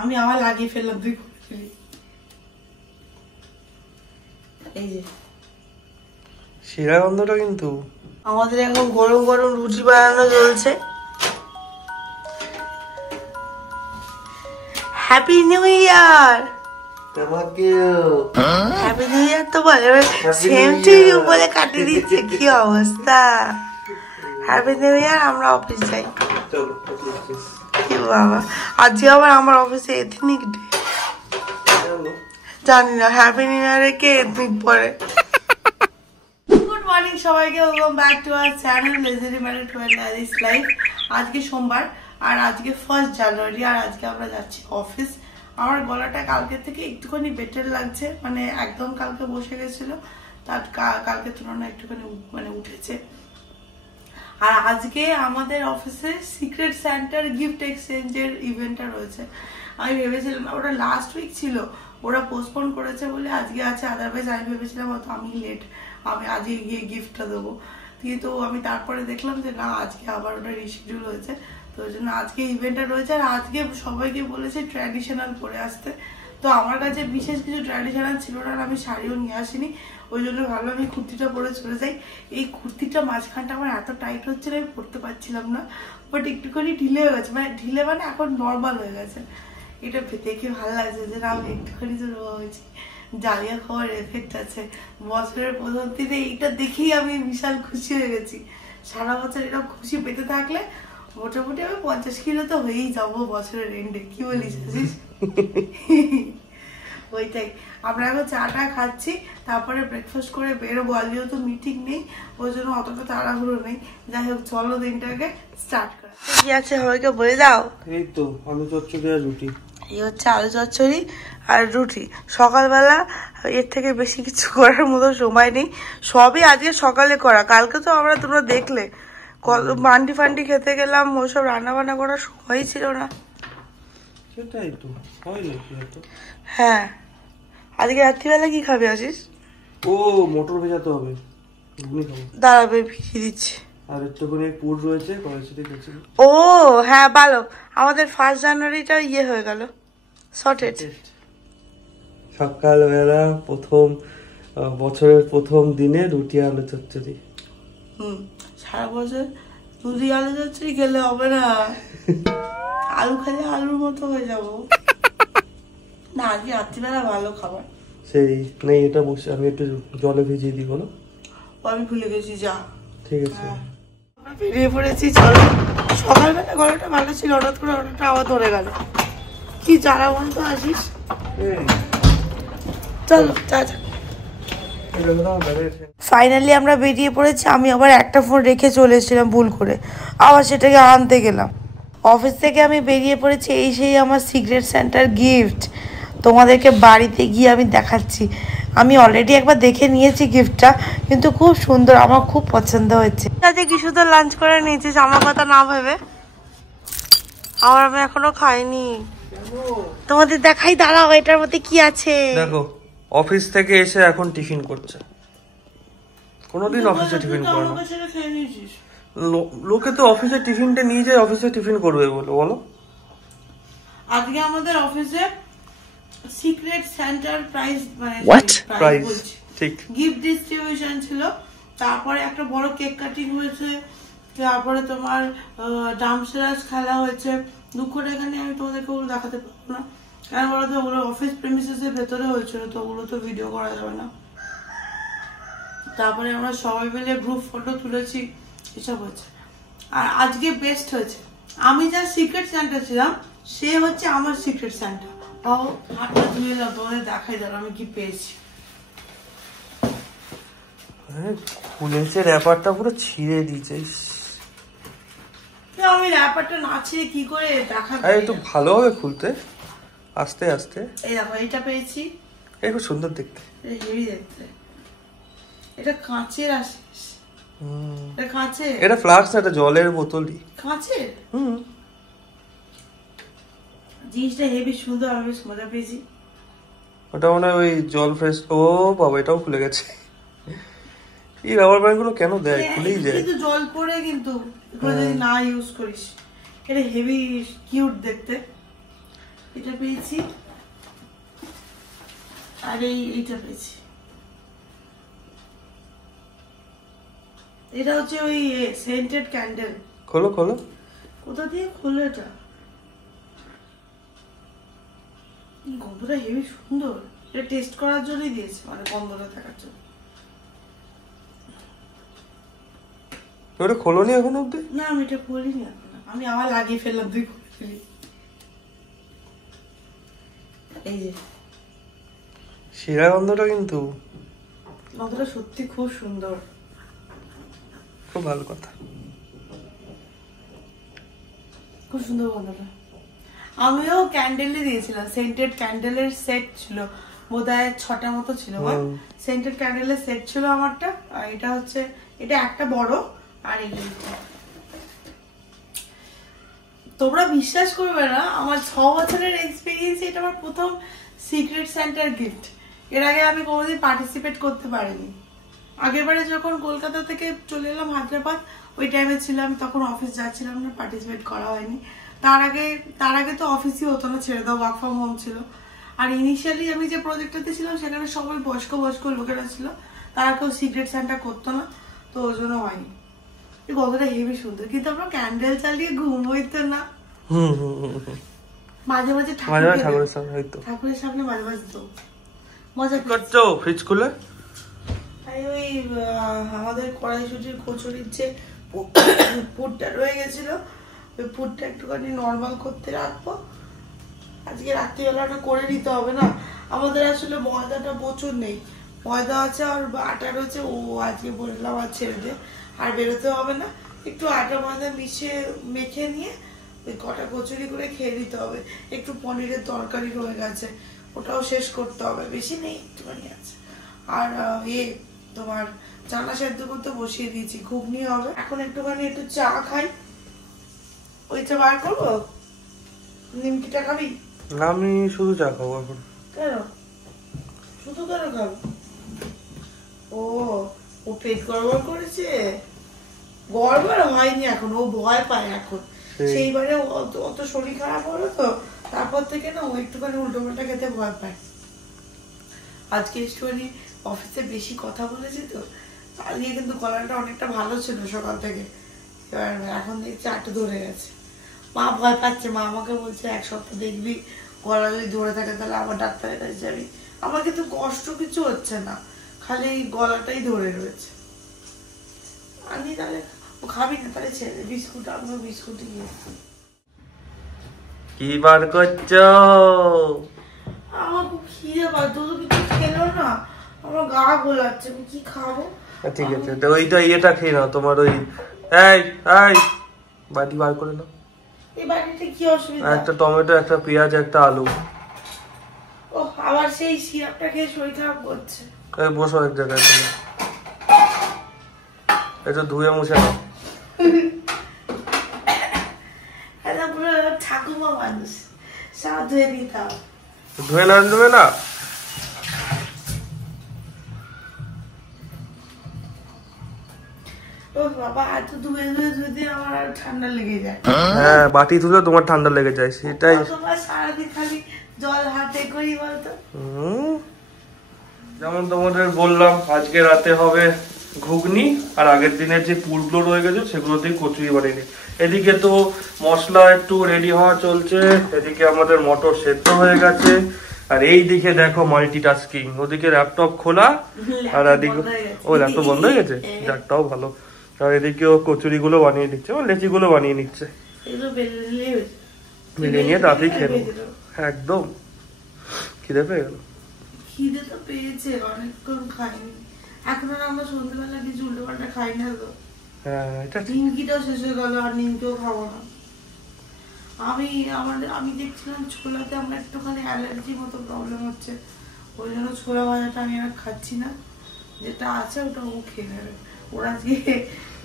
আমি আবার লাগিয়ে ফেললাম, তুই করে ফেলি। এই যে শিরা গন্ধটা কিন্তু। আমাদের এখন গরম গরম রুটি বানানো চলছে। Happy new year. Happy new year তো বলে, সেম টু ইউ বলে কাটিয়ে দিচ্ছে, কি অবস্থা। Happy new year. আমরা অফিস যাই। কি বাবা, আজকে আবার আমার অফিসে এথনিক ডে। জানি না হ্যাপি নিউ ইয়ারে কে এথনিক পরে। গুড মর্নিং সবাইকে, welcome back to our channel লেজেরি ম্যারিড ওয়েল লাইফ। আজকে সোমবার আর আজকে 1 জানুয়ারি, আর আজকে আমরা যাচ্ছি অফিস। আমার গলাটা কালকে থেকে একটুখানি বেটার লাগছে, মানে একদম কালকে বসে গেছিল, তার কালকে তুলনায় একটুখানি মানে উঠেছে। আর আজকে আমাদের অফিসে সিক্রেট সেন্টার গিফট এক্সচেঞ্জের ইভেন্টটা রয়েছে। আমি ভেবেছিলাম ওটা লাস্ট উইক ছিল, ওরা পোস্টপোন করেছে বলে আজকে আছে, আদারওয়াইজ আমি ভেবেছিলাম হয়তো আমি লেট, আমি আজকে গিয়ে গিফটটা দেবো, কিন্তু আমি তারপরে দেখলাম যে না, আজকে আবার ওটা রিশিডিউল হয়েছে, তো ওই জন্য আজকে ইভেন্টটা রয়েছে। আর আজকে সবাইকে বলেছে ট্র্যাডিশনাল পরে আসতে, তো আমার কাছে বিশেষ কিছু ট্র্যাডিশনাল ছিল না, আমি শাড়িও নিয়ে আসিনি, ওই জন্য ভাবলাম আমি কুর্তিটা পরে চলে যাই। এই কুর্তিটা মাঝখানটা আমার এত টাইট হচ্ছিল, আমি পরতে পারছিলাম না, বাট একটুখানি ঢিলে হয়ে গেছে, মানে ঢিলে মানে এখন নর্মাল হয়ে গেছে। এটা দেখে ভালো লাগছে যে না, আমি একটুখানি তো রোয়া হয়েছি, জালিয়া খাওয়ার এফেক্ট আছে। বছরের প্রথম দিনে এইটা দেখেই আমি বিশাল খুশি হয়ে গেছি। সারা বছর এরকম খুশি পেতে থাকলে মোটামুটি আমি 50 কিলো তো হয়েই যাবো বছরের এন্ডে, কি বলিস? ওইটাই। আমরা এখন চাটা খাচ্ছি, তারপরে ব্রেকফাস্ট করে বেরোবো। আজকেও তো মিটিং নেই, ওই জন্য অতটা তাড়াহুড়ো নেই। যাই হোক, চলো দিনটাকে স্টার্ট করা। কি আছে সবাইকে বলে দাও। এই তো আলু চচ্চড়ি আর রুটি। এই হচ্ছে আলু চচ্চড়ি আর রুটি। সকালবেলা এর থেকে বেশি কিছু করার মতো সময় নেই, সবই আজকে সকালে করা। কালকে তো তোমরা দেখলে মান্ডি ফান্ডি খেতে গেলাম, ওসব রান্না বান্না করার সময় ছিল না। সেটাই তো হয় নাকি এত? হ্যাঁ, আজকে রাত্রিবেলা কি খাবে আছিস? ও মটর ভেজাতে হবে, দাঁড়াবে ভিজিয়ে দিচ্ছি। আর একটুখানি পুর রয়েছে কড়াইশুঁটি কুচি। ও হ্যাঁ, ভালো, আমাদের 1 জানুয়ারিটা ইয়ে হয়ে গেল, সর্টেড। সকালবেলা বছরের প্রথম দিনে রুটি আলু চচ্চড়ি। সারা বছর রুটি আলু চচ্চড়ি খেলে হবে না, আলু খেলে আলুর মতো হয়ে যাবো না। আজকে রাত্রিবেলা ভালো খাবার। সেই নেই, এটা বসে আমি একটু জলে ভিজিয়ে দিই। বলো, আমি ভুলে গেছি, যা। ঠিক আছে, বেরিয়ে পড়েছি, চলো। সকালবেলা গলাটা ভালো ছিল, হঠাৎ করে হঠাৎ আবার ধরে গেল, কি জ্বালা বলতো। আসিস, চলো যা। ফাইনালি আমরা বেরিয়ে পড়েছি। আমি আবার একটা ফোন রেখে চলে এসেছিলাম ভুল করে, আবার সেটাকে আনতে গেলাম। অফিস থেকে আমি বেরিয়ে পড়েছি, এই সেই আমার সিক্রেট সেন্টার গিফট। তোমাদেরকে বাড়িতে গিয়ে আমি দেখাচ্ছি। আমি অলরেডি একবার দেখে নিয়েছি গিফটটা, কিন্তু খুব সুন্দর, আমার খুব পছন্দ হয়েছে। আজকে কি সুন্দর লাঞ্চ করে নিয়েছিস আমার কথা না ভেবে। আমার আমি এখনো খাইনি, তোমাদের দেখাই, দাঁড়াও এটার মধ্যে কি আছে। দেখো, অফিস থেকে এসে এখন টিফিন করছে। কোনোদিন অফিসে টিফিন করে না। লোকে তো অফিসে টিফিনটা নিয়ে যায়, অফিসে টিফিন করবে বলো। আজকে আমাদের অফিসে সিক্রেট সেন্টার প্রাইজ, মানে প্রাইজ ঠিক গিফট ডিস্ট্রিবিউশন ছিল, তারপরে একটা বড় কেক কাটিং হয়েছে, তারপরে তোমার ডামসেরাস খেলা হয়েছে। দুঃখটা এখানে আমি তোমাদেরকে ওগুলো দেখাতে পারবো না, কারণ বলতো ওগুলো অফিস প্রেমিসেসের ভেতরে হয়েছিল, তো ওগুলো তো ভিডিও করা যাবে না। তারপরে আমরা সবাই মিলে গ্রুপ ফটো তুলেছি, এসব হয়েছে। আর আজকে বেস্ট হয়েছে, আমি যা সিক্রেট সেন্টার ছিলাম, সে হচ্ছে আমার সিক্রেট সেন্টার। হাতটা ধুয়ে দাও, তোমাদের দেখাই দাও আমি কি পেয়েছি। খুলেছে, র্যাপারটা পুরো ছিঁড়ে দিয়েছে। আমি র্যাপারটা না ছিঁড়ে কি করে দেখাবো? একটু ভালোভাবে খুলতে, আস্তে আস্তে। এই দেখো, এটা পেয়েছি, এই খুব সুন্দর দেখতে, হেভি দেখতে। এটা কাঁচের আসিস, এটা কাঁচের, এটা ফ্লাস্ক না, এটা জলের বোতলই। কাঁচের জিনিসটা হেভি সুন্দর, আমি বেশ মজা পেয়েছি। ওটা মনে হয় ওই জল ফ্রেশ। ও বাবা, এটাও খুলে গেছে। এই রাবার ব্যান্ড গুলো কেন দেয়, খুলেই যায়। কিন্তু জল পড়ে, কিন্তু এগুলো যদি না ইউজ করিস। এটা হেভি কিউট দেখতে। এটা পেয়েছি, আর এইটা পেয়েছি। এটা হচ্ছে ওই সেন্টেড ক্যান্ডেল। খোলো খোলো। কোথা দিয়ে খোলো এটা? গন্ধটা হেবি সুন্দর। এটা টেস্ট করার জন্যই দিয়েছে, মানে গন্ধটা দেখার জন্য। ওটা খোলোনি এখন অব্দি? না আমি এটা খুলিনি এখন, আমি আবার লাগিয়ে ফেললাম, তুই খুলে ফেলি। এই যে শিরা গন্ধটা, কিন্তু গন্ধটা সত্যি খুব সুন্দর, খুব ভালো কথা, খুব সুন্দর গন্ধটা। আমিও ক্যান্ডেলই দিয়েছিলাম, সেন্টেড ক্যান্ডেলের সেট ছিল, বোধহয় 6টা মতো ছিল। সেন্টেড ক্যান্ডেলের সেট ছিল আমারটা। আর এটা হচ্ছে, এটা একটা বড়, আর এইটা। তোমরা বিশ্বাস করবে না, আমার 6 বছরের এক্সপিরিয়েন্স, এটা আমার প্রথম সিক্রেট সেন্টার গিফট। এর আগে আমি কোনোদিন পার্টিসিপেট করতে পারিনি। আগেরবারে যখন কলকাতা থেকে চলে এলাম হায়দ্রাবাদ, ওই টাইমে ছিলাম, তখন অফিস যাচ্ছিলাম না, পার্টিসিপেট করা হয়নি। তার আগে তো অফিসই হতো না, ছেড়ে দাও, ওয়ার্ক ফ্রম হোম ছিল। আর ইনিশিয়ালি আমি যে প্রজেক্টটাতে ছিলাম সেখানে সবাই বয়স্ক লোকেরা ছিল, তারা কেউ সিক্রেট সেন্টার করতো না, তো ওই জন্য হয়নি। এই গল্পটা হেবি সুন্দর, কিন্তু আমরা ক্যান্ডেল চালিয়ে ঘুমোইতো না। মাঝে মাঝে ঠাকুরের সামনে মাঝে মাঝে তো মজা করছো। ফ্রিজ খুলে ওই আমাদের কড়াইশুটির কচুরির যে পুরটা রয়ে গেছিল, ওই পুরটা একটুখানি নর্মাল করতে রাখবো। আজকে রাত্রিবেলাটা করে নিতে হবে না, আমাদের আসলে ময়দাটা প্রচুর নেই, ময়দা আছে আর আটা রয়েছে। ও আজকে বললাম আর ছেড়ে দে, আর বেরোতে হবে না, একটু আটা ময়দা মিশিয়ে মেখে নিয়ে ওই কটা কচুরি করে খেয়ে নিতে হবে। একটু পনিরের তরকারি রয়ে গেছে, ওটাও শেষ করতে হবে, বেশি নেই, একটুখানি আছে। আর তোমার চানা সেদ্ধ করতে বসিয়ে দিয়েছি, ঘুগনি হবে। এখন একটু চা খাই। ওই চা বার করবো, নিমকিটা খাবি? আমি শুধু চা খাবো এখন। কেন শুধু কেন খাবো? ও পেট গড়বড় করেছে। গড়বড় হয়নি এখন, ও ভয় পায় এখন। সেইবারে অত শরীর খারাপ হলো তো, তারপর থেকে না ও একটুখানি উল্টো পাল্টা খেতে ভয় পায়। আজকে একটুখানি অফিসে বেশি কথা বলেছি তো, আজকে কিন্তু গলাটা অনেকটা ভালো ছিল সকাল থেকে, এবার এখন দেখছি আটু ধরে গেছে। মা ভয় পাচ্ছে, মা আমাকে বলছে 1 সপ্তাহ দেখবি গলা যদি ধরে থাকে তাহলে আবার ডাক্তারের কাছে যাবি। আমার কিন্তু কষ্ট কিছু হচ্ছে না, খালি গলাটাই ধরে রয়েছে। আমি তাহলে ও খাবি না, তাহলে ছেড়ে বিস্কুট আনবো, বিস্কুটই গিয়েছি। কি বার করছো? আমার খুব খিদে পাচ্ছে, তো কিছু খেলো না, আমার গা গোলাচ্ছে, আমি কি খাবো? ঠিক আছে, তো ওইটা ইয়েটা খেয়ে নাও, তোমার ওই এই বাটি বার করে নাও। এই বাটিতে কি অসুবিধা? একটা টমেটো, একটা পেঁয়াজ, একটা আলু। ও আবার সেই সিরাপটা খেয়ে শরীর খারাপ করছে। এই বসো এক জায়গায়, তুমি একটু ধুয়ে মুছে নাও। পুরো ঠাকুমা মানুষ, সব ধুয়ে দিতে হবে। ধুয়ে না দেবে না? ও বাবা, এত ধুয়ে আমার আর ঠান্ডা লেগে যায়। হ্যাঁ, বাটি ধুলে তোমার ঠান্ডা লেগে যায়, সেটাই। তোমার সারাদিন খালি জল হাতে করি বলতো। যেমন তোমাদের বললাম, আজকে রাতে হবে ঘুগনি, আর আগের দিনের যে পুরগুলো রয়ে গেছে সেগুলো দিয়ে কচুরি বানিয়ে নিই। এদিকে তো মশলা একটু রেডি হওয়া চলছে, এদিকে আমাদের মটর সেদ্ধ হয়ে গেছে, আর এই দিকে দেখো মাল্টিটাস্কিং, ওদিকে ল্যাপটপ খোলা আর এদিকে ও ল্যাপটপ বন্ধ হয়ে গেছে, যাকটাও ভালো। আর এদিকে ও কচুরি গুলো বানিয়ে নিচ্ছে, ও লেচি গুলো বানিয়ে নিচ্ছে, মিলিয়ে নিয়ে তাতেই খেয়ে নেবো। একদম খিদে পেয়ে গেল। খিদে তো পেয়েছে, অনেকক্ষণ খাইনি, এখন আর আমরা সন্ধ্যাবেলা কিছু উল্টো পাল্টা খাই না তো। নিমকিটাও শেষ হয়ে গেল, আর নিমকিও খাবো না। আমি দেখছিলাম ছোলাতে আমার একটুখানি অ্যালার্জি মতো প্রবলেম হচ্ছে, ওই জন্য ছোলা ভাজাটা আমি আর খাচ্ছি না, যেটা আছে ওটা ও খেয়ে নেবে। ওরা আজকে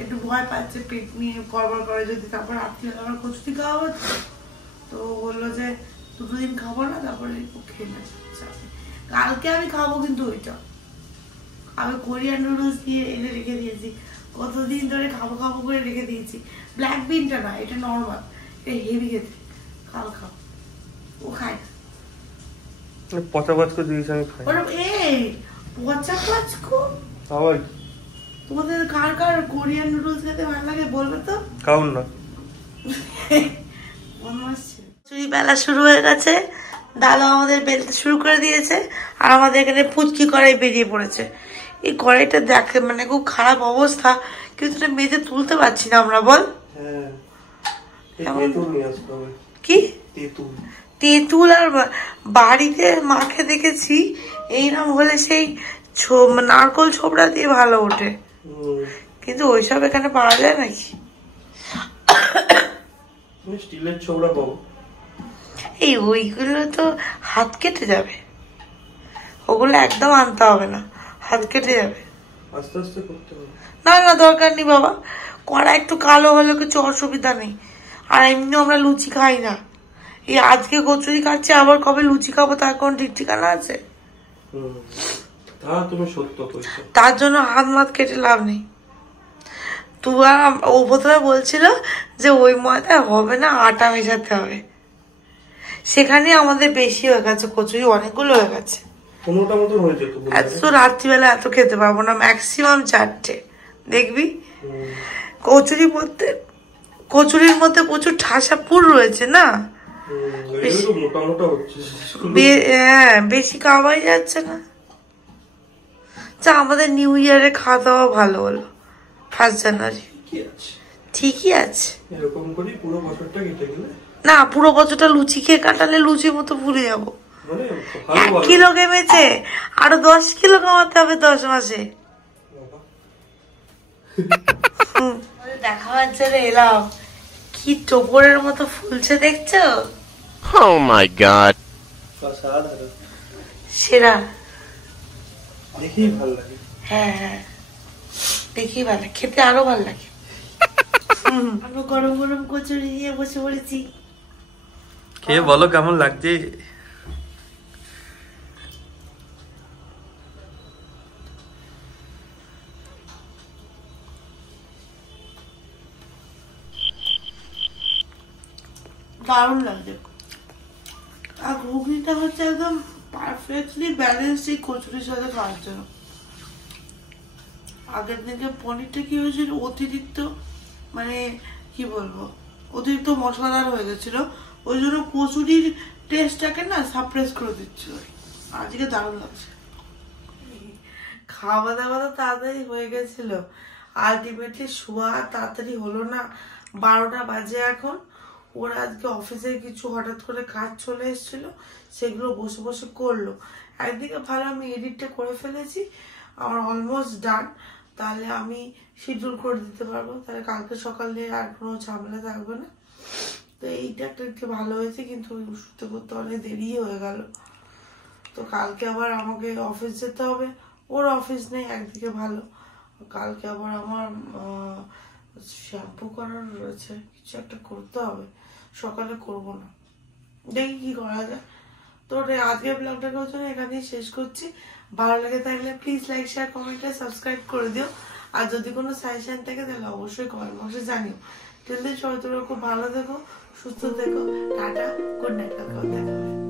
একটু ভয় পাচ্ছে পেট নিয়ে গড়বড় করে যদি, তারপর রাত্রিবেলা আমার কচুরি খাওয়া হচ্ছে, তো বললো যে 2 দিন খাবো না, তারপরে খেয়ে নেবে। কালকে আমি খাবো কিন্তু ওইটা, আমি কোরিয়ান নুডলস দিয়ে এনে রেখে দিয়েছি, কতদিন ধরে খাবো খাবো করে রেখে দিয়েছি। ব্ল্যাক বিনটা না, এটা নর্মাল, এটা হেভি খেতে, কাল খাবো। ও খায় পচা পাচকো দিয়েছে আমি খাই। ওরা এই পচা পাচকো আবার তোমাদের কার কার কোরিয়ান নুডলস খেতে ভালো লাগে বলবে তো? খাউন না। চুরি বেলা শুরু হয়ে গেছে, দাদা আমাদের বেলতে শুরু করে দিয়েছে, আর আমাদের এখানে পুচকি কড়াই বেরিয়ে পড়েছে। এই কড়াইটা দেখে মানে খুব খারাপ অবস্থা, কিন্তু এটা মেজে তুলতে পারছি না আমরা, বল। কি তেঁতুল? আর বাড়িতে মাকে দেখেছি এইরকম হলে সেই নারকোল ছোবড়া দিয়ে ভালো ওঠে, কিন্তু ওইসব এখানে পাওয়া যায় নাকি? স্টিলের ছোবড়া পাবো। এই ওইগুলো তো হাত কেটে যাবে, ওগুলো একদম আনতে হবে না, হাত কেটে যাবে। আস্তে আস্তে করতে হবে। না না দরকার নেই বাবা, কড়া একটু কালো হলে কিছু অসুবিধা নেই। আর এমনি আমরা লুচি খাই না, এই আজকে কচুরি খাচ্ছি, আবার কবে লুচি খাবো তার কোন ঠিক ঠিকানা আছে? তার জন্য হাত মাত কেটে লাভ নেই। ও প্রথমে বলছিল যে ওই ময়দা হবে না, আটা মেশাতে হবে, সেখানে আমাদের বেশি হয়ে গেছে, কচুরি অনেকগুলো হয়ে গেছে। এত তো রাত্রিবেলা এত খেতে পারবো না, ম্যাক্সিমাম 4টে দেখবি। কচুরির মধ্যে প্রচুর ঠাসা পুর রয়েছে না, হ্যাঁ বেশি খাওয়াই যাচ্ছে না। আমাদের নিউ ইয়ারে খাওয়া দাওয়া ভালো হলো 1 জানুয়ারি, ঠিকই আছে। না পুরো বছরটা লুচি খেয়ে কাটালে লুচির মতো ভুলে যাবো। 1 কিলো কমেছে, আরো 10 কিলো কমাতে হবে 10 মাসে। দেখাবার জন্য এলাম, কি টোপরের মতো ফুলছে দেখছো? Oh my god. সেরা, দেখেই ভালো লাগে। হ্যাঁ হ্যাঁ দেখেই ভালো, খেতে আরো ভালো লাগে। আমি গরম গরম কচুরি নিয়ে বসে পড়েছি, খেয়ে বলো কেমন লাগছে। দারুণ লাগছে। আর ঘুগনিটা হচ্ছে একদম পারফেক্টলি ব্যালেন্স এই কচুরির সাথে খাওয়ার জন্য। আগের দিনকে পনিরটা কি হয়েছিল, অতিরিক্ত মানে কি বলবো, অতিরিক্ত মশলাদার হয়ে গেছিল, ওই জন্য কচুরির টেস্টটাকে না সাপ্রেস করে দিচ্ছিল। আজকে দারুণ লাগছে। খাওয়া দাওয়া তো তাড়াতাড়ি হয়ে গেছিল, আলটিমেটলি শোয়া তাড়াতাড়ি হলো না। 12টা বাজে এখন। ওরা আজকে অফিসে কিছু হঠাৎ করে কাজ চলে এসেছিল, সেগুলো বসে বসে করলো। একদিকে ভালো আমি এডিটটা করে ফেলেছি, আমার অলমোস্ট ডান, তাহলে আমি শিডিউল করে দিতে পারবো, তাহলে কালকে সকালে আর কোনো ঝামেলা থাকবে না। তো এইটা একটা ভালো হয়েছে, কিন্তু শুতে করতে অনেক দেরি হয়ে গেল। তো কালকে আবার আমাকে অফিস যেতে হবে, ওর অফিস নেই, একদিকে ভালো। কালকে আবার আমার শ্যাম্পু করার রয়েছে, কিছু একটা করতে হবে, সকালে করবো না, দেখি কি করা যায়। তো আজকের ব্লগটাকে এখানেই শেষ করছি। ভালো লেগে থাকলে প্লিজ লাইক শেয়ার কমেন্ট আর সাবস্ক্রাইব করে দিও। আর যদি কোনো সাজেশন থাকে তাহলে অবশ্যই কমেন্ট বক্সে জানিও। টিল দেন সবাই তোমরা খুব ভালো থেকো, সুস্থ থেকো, টাটা, গুড নাইট, দেখা হবে।